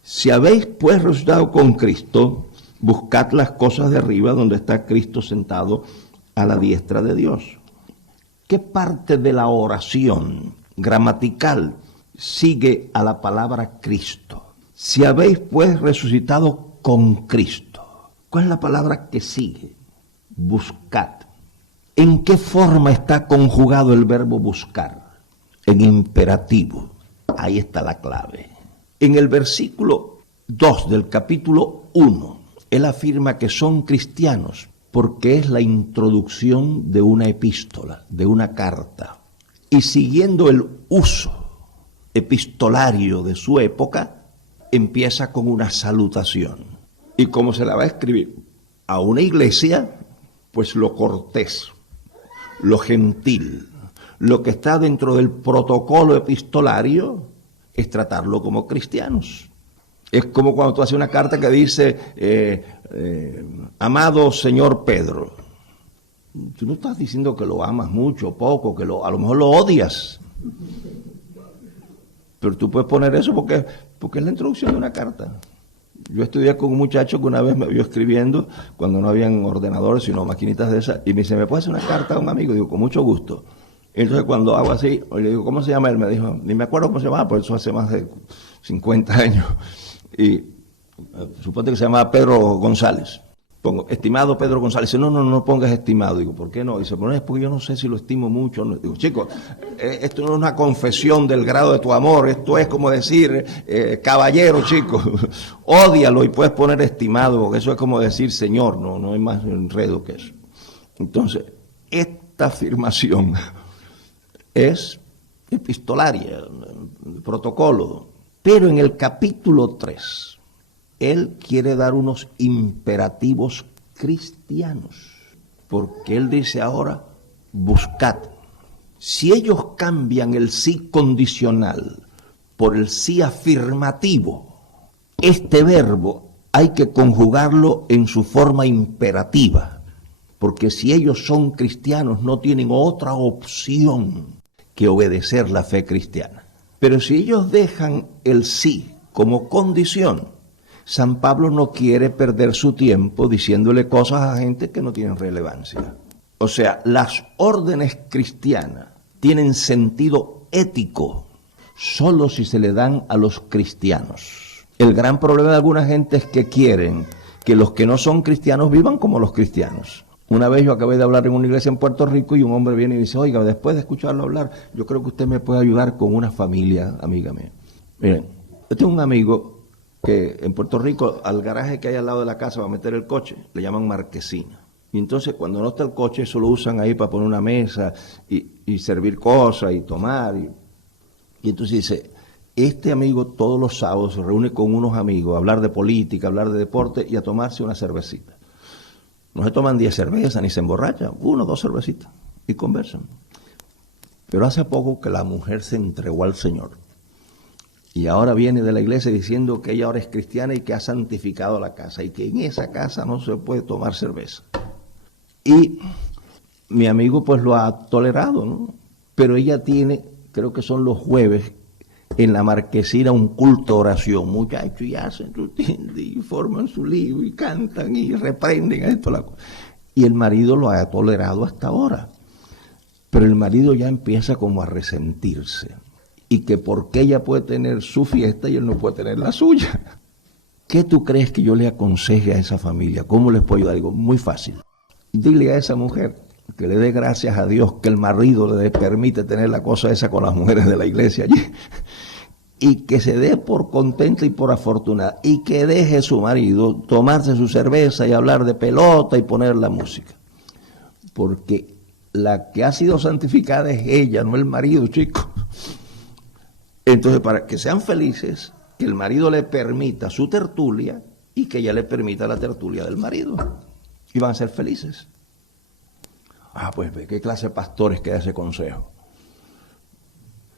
Si habéis pues resucitado con Cristo, buscad las cosas de arriba donde está Cristo sentado a la diestra de Dios. ¿Qué parte de la oración gramatical sigue a la palabra Cristo? Si habéis pues resucitado con Cristo, ¿cuál es la palabra que sigue? Buscad. ¿En qué forma está conjugado el verbo buscar? En imperativo. Ahí está la clave. En el versículo 2 del capítulo 1, él afirma que son cristianos porque es la introducción de una epístola, de una carta. Y siguiendo el uso epistolario de su época, empieza con una salutación. Y como se la va a escribir a una iglesia, pues lo cortés, lo gentil, lo que está dentro del protocolo epistolario es tratarlo como cristianos. Es como cuando tú haces una carta que dice, amado señor Pedro. Tú no estás diciendo que lo amas mucho o poco, que a lo mejor lo odias. Pero tú puedes poner eso porque es la introducción de una carta. Yo estudié con un muchacho que una vez me vio escribiendo cuando no habían ordenadores, sino maquinitas de esas, y me dice, ¿me puedes hacer una carta a un amigo? Digo, con mucho gusto. Entonces cuando hago así, le digo, ¿cómo se llama él? Me dijo, ni me acuerdo cómo se llamaba, por eso hace más de 50 años. Y suponte que se llamaba Pedro González. Pongo, estimado Pedro González. Dice, no pongas estimado. Digo, ¿por qué no? Dice, bueno, es porque yo no sé si lo estimo mucho. No. Digo, chicos, esto no es una confesión del grado de tu amor. Esto es como decir, caballero, chico, ódialo y puedes poner estimado, porque eso es como decir señor. No hay más enredo que eso. Entonces, esta afirmación es epistolaria, protocolo. Pero en el capítulo 3, él quiere dar unos imperativos cristianos, porque él dice ahora, buscad. Si ellos cambian el sí condicional por el sí afirmativo, este verbo hay que conjugarlo en su forma imperativa, porque si ellos son cristianos no tienen otra opción que obedecer la fe cristiana. Pero si ellos dejan el sí como condición, San Pablo no quiere perder su tiempo diciéndole cosas a gente que no tienen relevancia. O sea, las órdenes cristianas tienen sentido ético solo si se le dan a los cristianos. El gran problema de alguna gente es que quieren que los que no son cristianos vivan como los cristianos. Una vez yo acabé de hablar en una iglesia en Puerto Rico y un hombre viene y dice, oiga, después de escucharlo hablar, yo creo que usted me puede ayudar con una familia, amiga mía. Miren, yo tengo un amigo que en Puerto Rico, al garaje que hay al lado de la casa va a meter el coche, le llaman marquesina. Y entonces cundo no está el coche, eso lo usan ahí para poner una mesa y servir cosas y tomar. Y entonces dice, este amigo todos los sábados se reúne con unos amigos a hablar de política, a hablar de deporte y a tomarse una cervecita. No se toman 10 cervezas ni se emborrachan, 1 o 2 cervecitas y conversan. Pero hace poco que la mujer se entregó al Señor. Y ahora viene de la iglesia diciendo que ella ahora es cristiana y que ha santificado la casa y que en esa casa no se puede tomar cerveza. Y mi amigo pues lo ha tolerado, ¿no? Pero ella tiene, creo que son los jueves, en la marquesina un culto de oración. Muchachos, y hacen su tienda y forman su lío y cantan y reprenden a esto. Y el marido lo ha tolerado hasta ahora. Pero el marido ya empieza como a resentirse. Y que porque ella puede tener su fiesta y él no puede tener la suya. ¿Qué tú crees que yo le aconseje a esa familia? ¿Cómo les puedo ayudar? Digo, muy fácil. Dile a esa mujer que le dé gracias a Dios que el marido le permite tener la cosa esa con las mujeres de la iglesia allí. Y que se dé por contenta y por afortunada. Y que deje su marido tomarse su cerveza y hablar de pelota y poner la música. Porque la que ha sido santificada es ella, no el marido, chicos. Entonces, para que sean felices, que el marido le permita su tertulia y que ella le permita la tertulia del marido. Y van a ser felices. Pues ve, ¿qué clase de pastores queda ese consejo?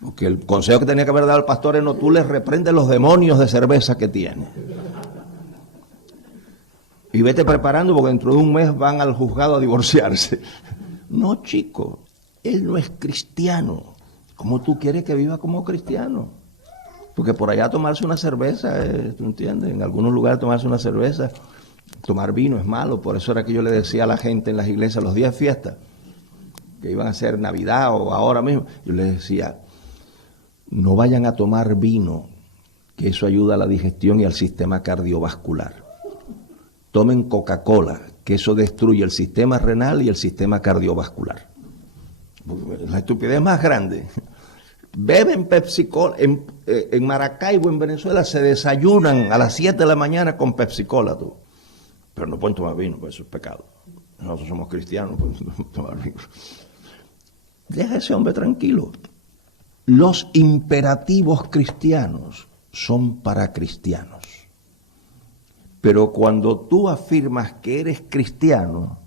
Porque el consejo que tenía que haber dado el pastor es no, tú les reprendes los demonios de cerveza que tiene. Y vete preparando porque dentro de un mes van al juzgado a divorciarse. No, chico, él no es cristiano. ¿Cómo tú quieres que viva como cristiano? Porque por allá tomarse una cerveza, ¿tú entiendes? En algunos lugares tomarse una cerveza, tomar vino es malo. Por eso era que yo le decía a la gente en las iglesias los días de fiesta, que iban a ser Navidad o ahora mismo, yo les decía, no vayan a tomar vino, que eso ayuda a la digestión y al sistema cardiovascular. Tomen Coca-Cola, que eso destruye el sistema renal y el sistema cardiovascular. La estupidez más grande. Beben Pepsi-Cola. En Maracaibo, en Venezuela, se desayunan a las 7 de la mañana con Pepsi-Cola, tú. Pero no pueden tomar vino, pues eso es pecado. Nosotros somos cristianos, no podemos tomar vino. Deja a ese hombre tranquilo. Los imperativos cristianos son para cristianos. Pero cuando tú afirmas que eres cristiano,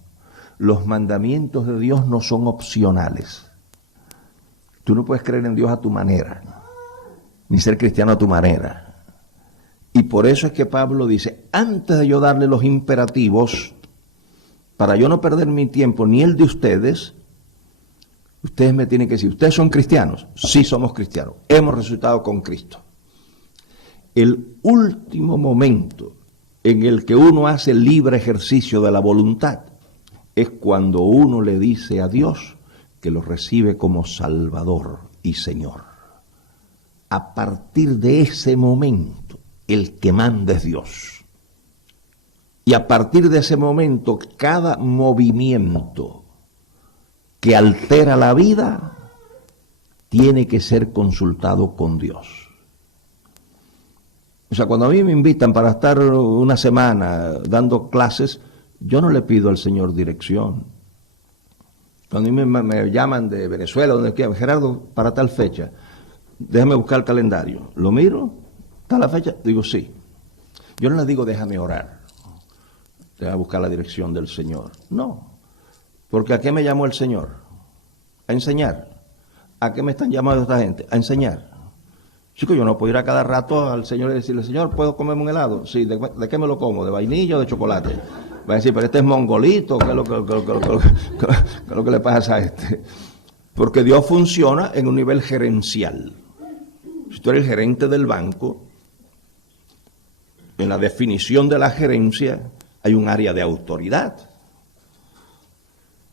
los mandamientos de Dios no son opcionales. Tú no puedes creer en Dios a tu manera, ni ser cristiano a tu manera. Y por eso es que Pablo dice, antes de yo darle los imperativos, para yo no perder mi tiempo ni el de ustedes, ustedes me tienen que decir, ¿ustedes son cristianos? Sí, somos cristianos. Hemos resucitado con Cristo. El último momento en el que uno hace libre ejercicio de la voluntad es cuando uno le dice a Dios que lo recibe como Salvador y Señor. A partir de ese momento, el que manda es Dios. Y a partir de ese momento, cada movimiento que altera la vida tiene que ser consultado con Dios. O sea, cuando a mí me invitan para estar una semana dando clases, yo no le pido al Señor dirección. Cuando a mí me llaman de Venezuela, donde quiera, Gerardo, para tal fecha, déjame buscar el calendario. Lo miro, ¿está la fecha? Digo, sí. Yo no le digo, déjame orar, déjame buscar la dirección del Señor. No, porque ¿a qué me llamó el Señor? A enseñar. ¿A qué me están llamando esta gente? A enseñar. Chico, yo no puedo ir a cada rato al Señor y decirle, Señor, ¿puedo comerme un helado? Sí, ¿de qué me lo como? ¿De vainilla o de chocolate? Va a decir, pero este es mongolito, ¿qué es lo que le pasa a este? Porque Dios funciona en un nivel gerencial. Si tú eres el gerente del banco, en la definición de la gerencia hay un área de autoridad.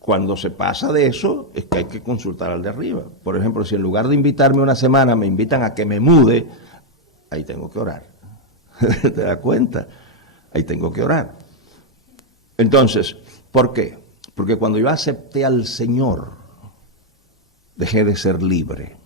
Cuando se pasa de eso, es que hay que consultar al de arriba. Por ejemplo, si en lugar de invitarme una semana, me invitan a que me mude, ahí tengo que orar. ¿Te das cuenta? Ahí tengo que orar. Entonces, ¿por qué? Porque cuando yo acepté al Señor, dejé de ser libre.